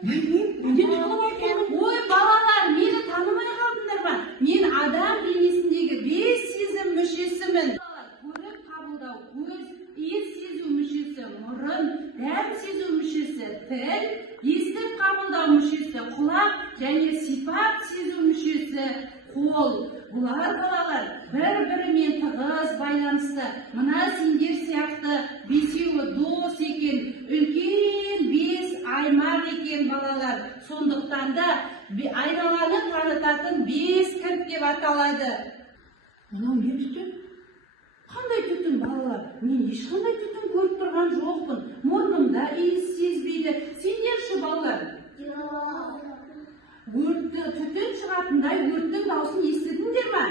Ой, балалар, meni tanımay kaldınlar mı? Men adam benesindeki 5 sezim мүшесімін. Көріп қабылдау, көз, иіс сезу мүшесі, мұрын, дәм сезу мүшесі, тіл, естіп қабылдау мүшесі, құлақ және сипат сезу мүшесі, қол. Бұлар балалар бір-бірімен тығыз байланысты. Мына сендер сияқты бесеуі дос екен, үлкен 5 аймақ екен балалар. Сондықтан да айналаны танытатын 5 кірт деп аталады. Мынау не түтін? Қандай түтін балалар? Мен ешқандай түтін көріп тұрған жоқпын. Мұрнымда иіс сезбейді. Сендер ше балалар? Түтін шығатындай өрттің даусын естідіңдер ме?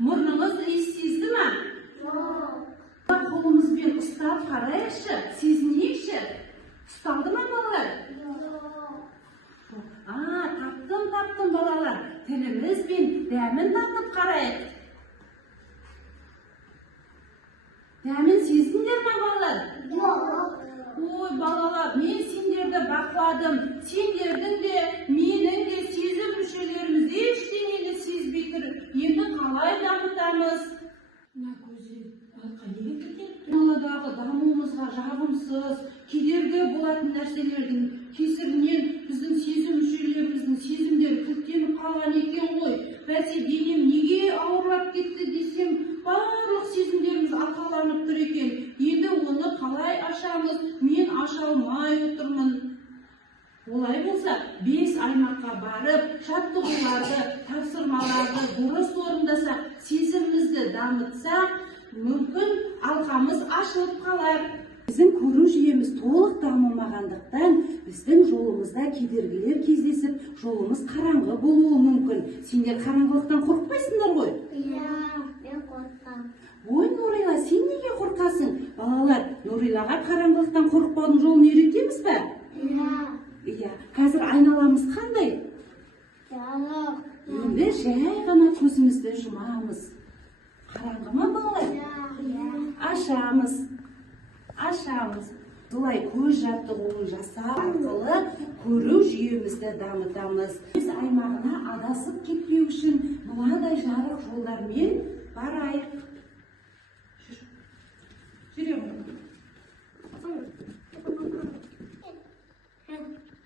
Мұрныңыз иіс сезді ме? Қолымызбен ұстап қарайықшы, сезінейікші. Ұсталды ма балалар? Таптым балалар. Тілімізбен дәмін татып қарайық. Дәмін сездіңдер ме балалар? Ой, балалар, мен сендерді бақыладым. Сендердің де, менің де сезім мүшелеріміз ештеңені сезбей тұр. Енді қалай дамытамыз? Айналадағы дамуымызға жағымсыз, кедергі болатын нәрселердің кесірінен біздің сезім мүшелеріміздің сезімдері кілттеніп қалған екен ғой. Бәсе денем неге ауырлап кетті десем, барлық сезімдеріміз арқаланып тұр екен. Енді оны қалай ашамыз? Мен аша алмай отырмын. Олай болса, 5 аймаққа барып, жаттығуларды, тапсырмаларды дұрыс орындасақ, сезімімізді дамытсақ, мүмкін алқамыз ашылып қалар. Біздің көру жүйеміз толық дамымағандықтан, біздің жолымызда кедергілер кездесіп, жолымыз қараңғы болуы мүмкін. Сендер қараңғылықтан қорықпайсыңдар ғой? Иә, мен қорқам. Ой, Нұрила, сен неге қорқасың? Балалар, Нұрилаға қараңғылықтан қорықпаудың жолын үйретеміз бе? Иә, қазір айналамыз қандай? Жарық. Енді жай ғана көзімізді жұмамыз. Қараңғы ма балалар? Ашамыз. Солай көз жаттығуын жасау арқылы көру жүйемізді дамытамыз. Біз аймағына адасып кетпеу үшін мынадай жарық жолдармен барайық.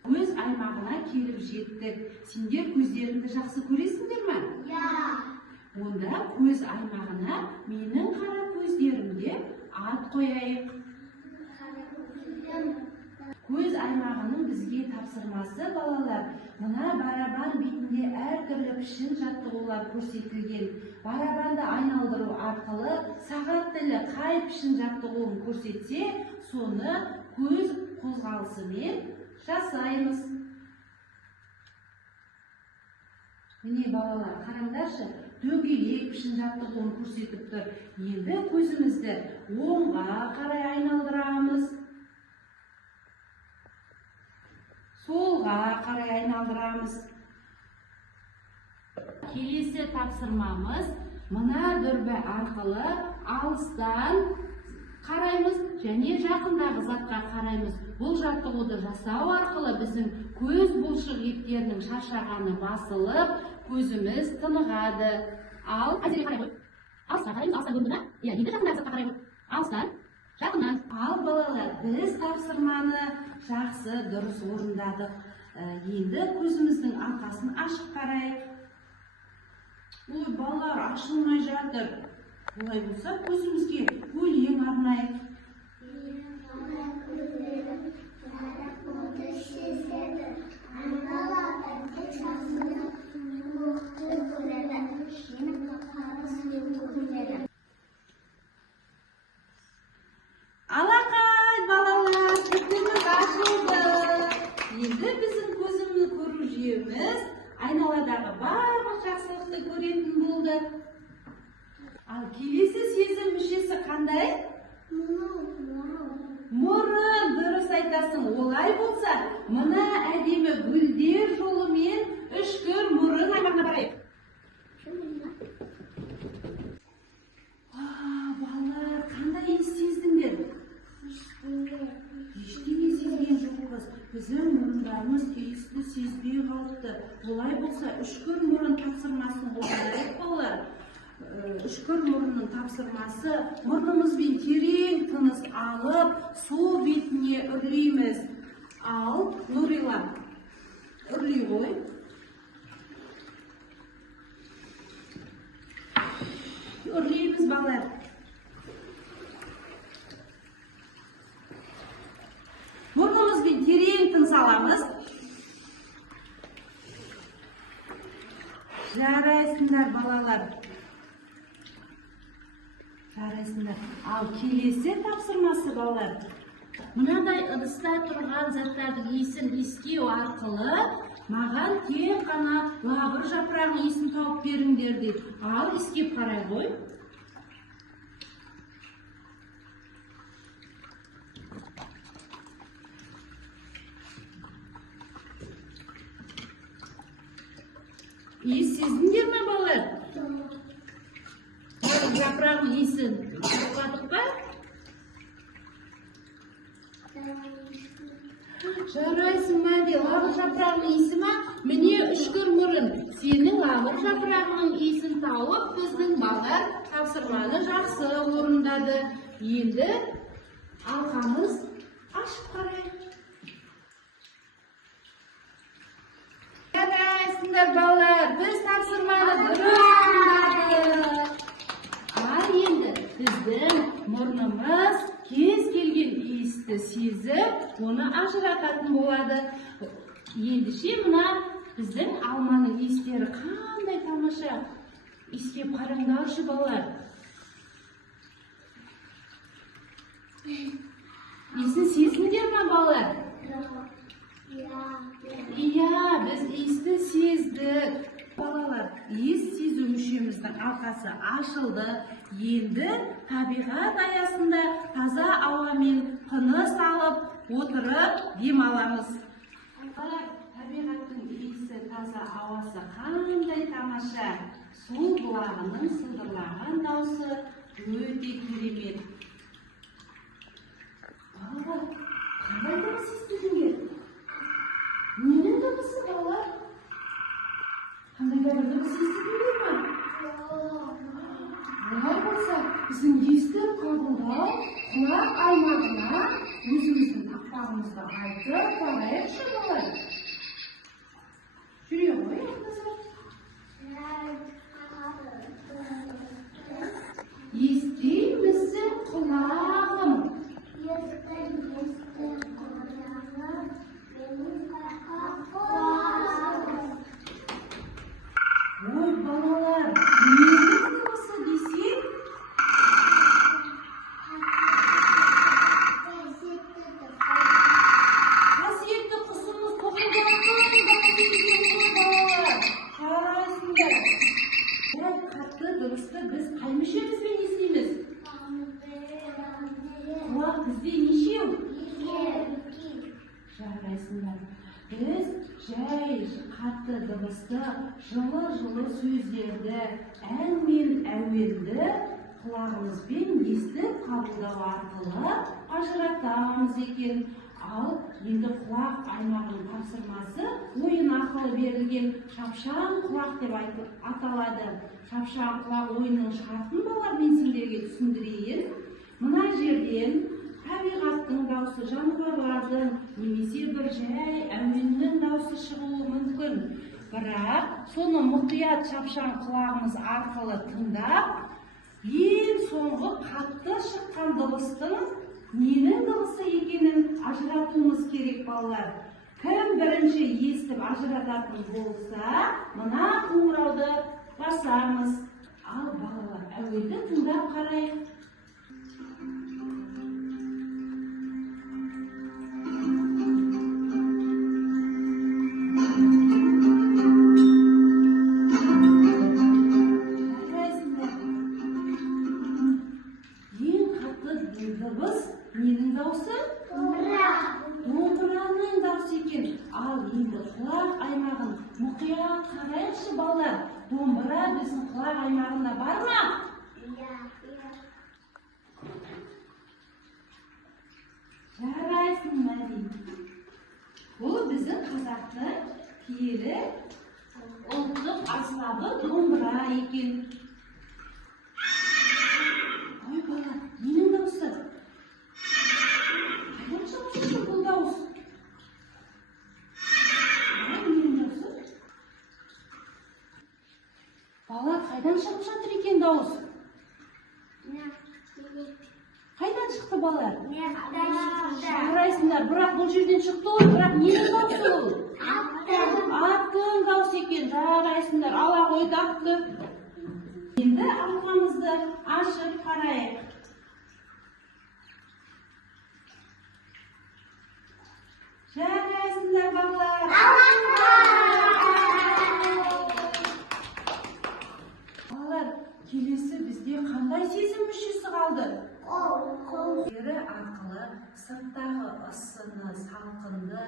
Көз аймағына келіп жеттік. Сендер көздеріңді жақсы көресіңдер ме? Онда көз аймағына менің қара көздерімде ат қояйық. Көз аймағының бізге тапсырмасы балалар, мына барабан бетінде әртүрлі пішін жаттығулар көрсетілген. Барабанды айналдыру арқылы сағат тілі қай пішін жаттығуын көрсетсе, соны көз қозғалысымен жасаймыз. Міне балалар, қараңдаршы, дөңгелек пішін жаттығуын көрсетіп тұр. Енді көзімізді оңға қарай айналдырамыз. Солға қарай айналдырамыз. Келесі тапсырмамыз мына дүрбі арқылы алыстан қараймыз және жақындағы затқа қараймыз. Бұл жаттығуды жасау арқылы біздің көз бұлшық еттерінің шаршағаны басылып, көзіміз тынығады. Ал балалар, біз тапсырманы жақсы дұрыс орындадық. Енді көзіміздің арқасын ашып қарайық. Ой, балалар, ашылмай жатыр. Олай болса, көзімізге өлең арнайық. Алақай, балалар, көзіміз ашылды. Енді біздің көзіміз көру жүйеміз айналадағы барлық жақсылықты көретін болды. Ал келесі сезім мүшесі қандай? Мұрын, дұрыс айтасың. Олай болса, мына әдемі гүлдер жолымен үшкір мұрын аймағына барайық. Балалар, қандай иіс сездіңдер? Ештеңе сезген жоқпыз. Біздің сезбей қалыпты. Олай болса, үшкір мұрын тапсырмасын орындайық балалар. Үшкір мұрынның тапсырмасы мұрнымызбен терең тыныс алып, су бетіне үрлейміз. Ал, Нұрила, үрлей ғой. Үрлейміз балалар. Мұрнымызбен терең тыныс аламыз. Жарайсыңдар балалар. Жарайсыңдар. Ал келесі тапсырмасы балалар. Мынадай ыдыста тұрған заттардың иісін иіскеу арқылы маған тек қана лавыр жапырағының иісін тауып беріңдер дейді. Ал иіскеп қарай ғой. Иіс сездіңдер ме балалар? Жапырағының иісін таппадық па? Жарайсың мәде, лавыр жапырағының иісі ма? Міне үшкір мұрын. Сенің лавыр жапырағының иісін тауып, біздің балалар тапсырманы жақсы орындады. Енді алқамыз ашып қарайық. Жарайсыңдар балалар, біз тапсырманы дұрыс орындадық. Ал енді біздің мұрнымыз кез келген иісті сезіп, оны ажырататын болады. Ендеше мына біздің алманың иістері қандай тамаша. Иіскеп қараңдаршы балалар. Иісін сездіңдер ме балалар? Иә, біз иісті сездік. Балалар, иіс сезу мүшеміздің алқасы ашылды. Енді табиғат аясында таза ауамен тыныс алып, отырып демаламыз. Балалар, табиғаттың иісі, таза ауасы қандай тамаша. Су бұлағының сылдырлаған дауысы өте керемет. Балалар, қандай дыбыс естідіңдер? Ненің дыбысы балалар? Қандай бір дыбыс естідіңдер ме? Олай болса, біздің естіп қабылдау құлақ аймағына өзіміздің тақпағымызды айтып барайықшы балалар. Жүре ғой, қыздар. Естимісің құлағым? Ой, балалар, ненің дыбысы десек? Қасиетті құсымыз тоқылдақтың дауысы екен ғой балалар. Қарайсыңдар. Бұл қатты дыбысты біз қай мүшемізбен естиміз? Құлақ бізде нешеу? Жарайсыңдар. Біз жай қатты дыбысты, жылы сөздерді, ән мен әуенді құлағымызбен естіп қабылдау арқылы ажыратамыз екен. Ал енді құлақ аймағының тапсырмасы ойын арқылы берілген шапшаң құлақ деп аталады. Шапшаң құлақ ойынның шартын балалар мен сендерге түсіндірейін. Мына жерден табиғаттың дауысы, жануарлардың немесе бір жай әуеннің дауысы шығуы мүмкін. Бірақ соны мұқият шапшаң құлағымыз арқылы тыңдап, ең соңғы қатты шыққан дыбыстың ненің дыбысы екенін ажыратуымыз керек балалар. Кім бірінші естіп ажырататын болса, мына қоңырауды басамыз. Ал балалар, әуенді тыңдап қарайық. Дыбыс ненің дауысы? Домбыраның дауысы екен. Ал енді құлақ аймағын мұқият қарайықшы балалар. Домбыра біздің құлақ аймағында бар ма? Жарайсың мәден. Бұл біздің қазақтың киелі ұлттық аспабы домбыра екен. Ой бала, ненің дауысы? Қайдан шығып жатыр бұл дауыс? Ненің дауысы? Бала, қайдан шығып жатыр екен дауыс? Қайдан шықты балалар? Жарайсыңдар, бірақ бұл жерден шықты ғой, бірақ ненің дауысы ол? Аттың дауысы екен, жарайсыңдар, ала қойды атты. Енді арқамызды ашып қарайық. Жарайсыңдар балалар. Балалар, келесі бізде қандай сезім мүшесі қалды? Тері арқылы сырттағы ысыны, салқынды,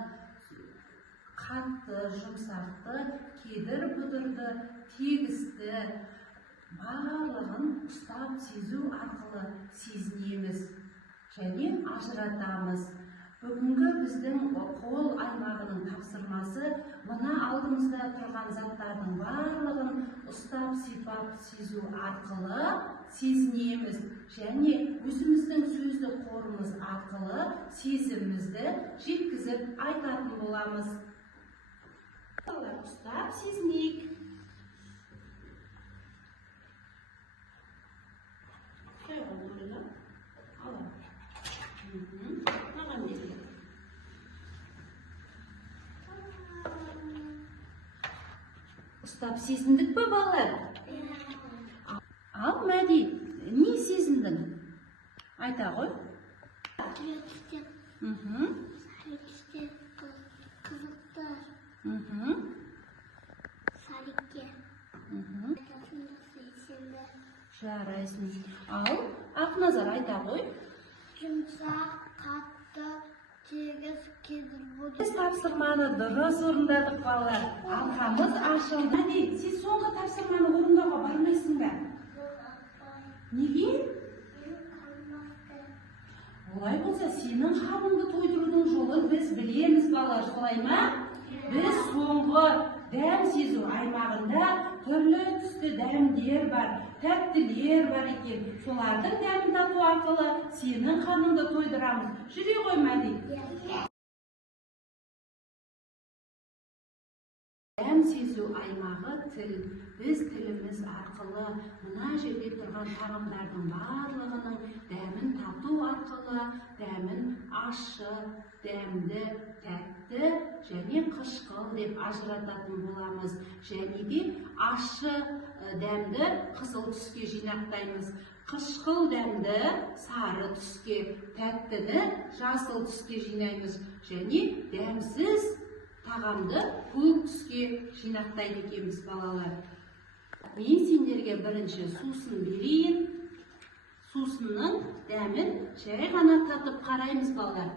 қатты, жұмсақты, кедір-бұдырды, тегісті барлығын ұстап сезу арқылы сезінеміз және ажыратамыз. Бүгінгі біздің қол аймағының тапсырмасы мына алдымызда тұрған заттардың барлығын ұстап, сипап, сезу арқылы сезінеміз және өзіміздің сөздік қорымыз арқылы сезімімізді жеткізіп айтатын боламыз. Ұстап сезінейік. Ұстап сезіндік пе балалар? Ал Мәди, не сезіндің? Айта ғой. Жарайсың. Ал Ақназар айта ғой. Жұмсақ, қатты, тегіс, кедір-бұдыр. Біз тапсырманы дұрыс орындадық балалар. Алқамыз ашылды. Мәди, сен соңғы тапсырманы орындауға бармайсың ба? Неге? Олай болса, сенің қарныңды тойдырудың жолын біз білеміз балалар, солай ма? Біз соңғы дәм сезу аймағында түрлі түсті дәмдер бар, тәттілер бар екен. Солардың дәмін тату арқылы сенің қарныңды тойдырамыз. Жүре ғой Мәди. Дәм сезу аймағы тіл. Біз тіліміз арқылы мына жерде тұрған тағамдардың барлығының дәмін тату арқылы дәмін ащы, дәмді, тәтті және қышқыл деп ажырататын боламыз. Және де ащы дәмді қызыл түске жинақтаймыз. Қышқыл дәмді сары түске, тәттіні жасыл түске жинаймыз. Және дәмсіз тағамды көк түске жинақтайды екенбіз балалар. Мен сендерге бірінші сусын берейін. Сусынның дәмін жай ғана татып қараймыз балалар.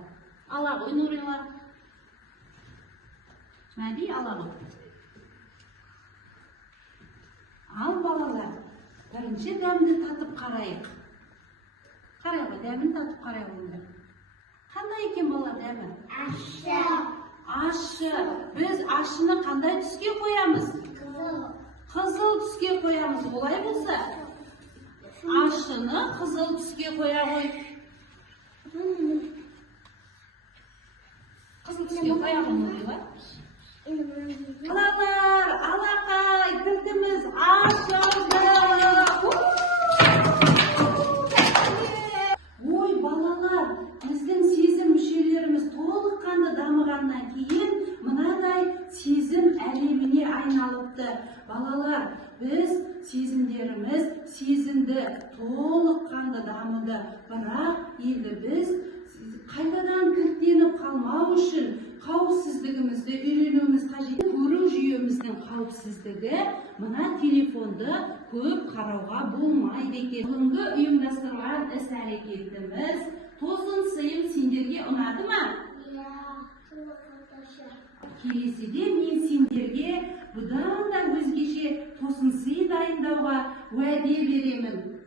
Ала ғой Нұрила. Мәди ала ғой. Ал балалар, бірінші дәмді татып қарайық. Қарай ғой, дәмін татып қарай ғой. Қандай екен балалар дәмі? Ащы. Ащы. Біз ашыны қандай түске қоямыз? Қызыл түске қоямыз. Олай болса, ашыны қызыл түске қоя ғой. Қызыл түске қоя ғой Нұрила. Балалар, алақай, кілтіміз ашылды. Ой, балалар, біздің сезім мүшелеріміз толыққанды дамығаннан кейін мынадай сезім әлеміне айналыпты. Балалар, біз сезімдеріміз сезімді толыққанды дамыды. Бірақ енді біз қайтадан кілттеніп қалмау үшін қауіпсіздігімізді үйренуіміз қажет. Көру жүйеміздің қауіпсіздігі мына телефонды көп қарауға болмайды екен. Бүгінгі ұйымдастырылған іс-әрекетіміз тосын сыйым сендерге ұнады ма? Келесіде мен сендерге бұдан да өзгеше тосын сый дайындауға уәде беремін.